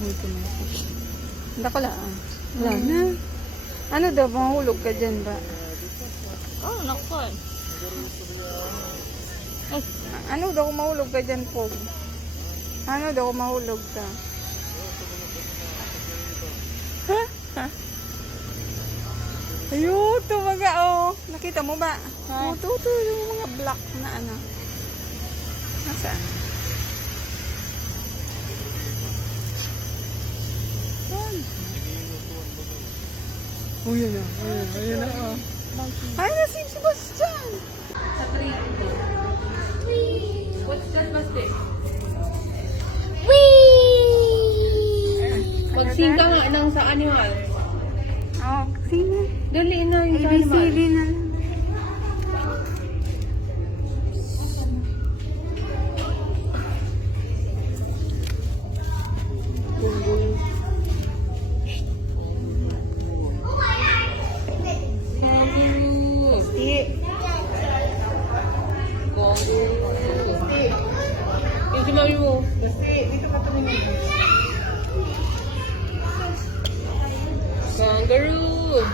Dito na. Hindi ko lang. Wala na. Ano daw, mahulog ka dyan ba? Oh, nakon. Ano daw kung mahulog ka dyan, Pog? Ano daw kung mahulog ka? Ha? Ha? Ayun, tumaga, oh. Nakita mo ba? Ha? Oh, tuto, yung mga black na ano. Nasaan? Saan? Oh, yun na. Ayun na, oh. Ay, na si Sebastian! Sa 3. What's that, Basti? Magsing ka nga ng sa animal. Oh, sino? Dali na yung sa animal. ABCD na lang. Gusti. Gusti. Yung si mami mo. Gusti. Dito ka tumingin. Kangaroo.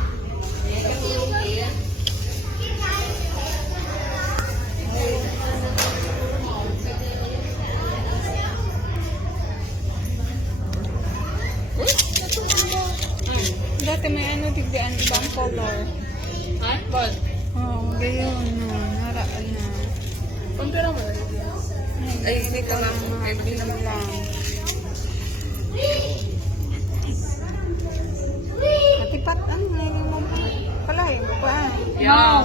Dati may ano, tigdaan ibang color. Ha? Bad. Oh, gayon, no. Naraan na. Kumpira mo. Ay, hindi ka lang. Hindi naman lang. Atipat, ano, ngayon mo palahin mo pa. No.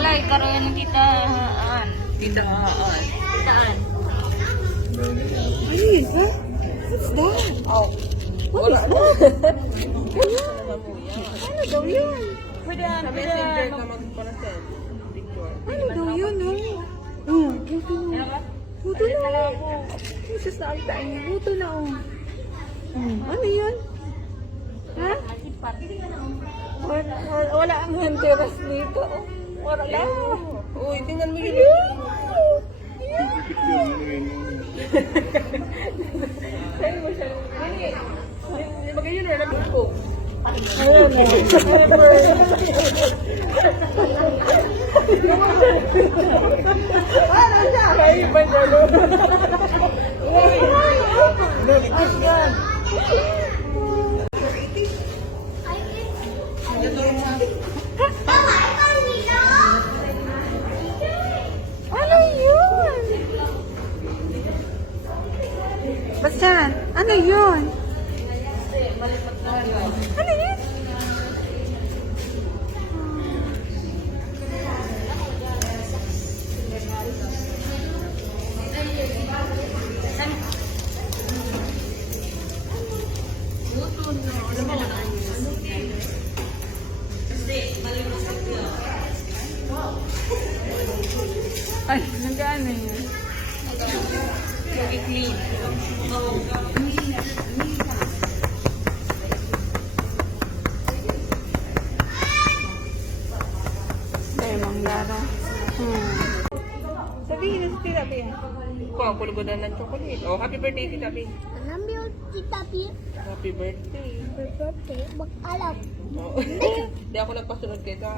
Wala, karoon ng titaan. Titaan. Titaan. Ano yun, ha? What's that? Oh. What is that? Ano daw yun? Pwede sa messenger ka magparasend. Picture. Ano daw yun, ha? Oh, buto na. Ano ba? Buto na. Jesus na alta niya. Buto na, oh. Ano yun? Ha? Wala ang hunteress dito. Wala lang. Uy, tingnan mo yun. Sa'yo mo siya. Hindi. Bagay yun na namin ko. Ayun eh. Ano siya? Ay, iba na no. Ayan. Ano yun? Basta, ano yun? Ano yun? Ay, nag-ano yun? Mag-clean. Ay, mangyara. Sabihin na si Tita Bea. Kuha, kulugudan ng chocolate. Oh, happy birthday, Tita B. Alam mo, Tita P, Happy birthday. birthday, mag-alam. Oh. Hindi ako nagpasunod kita.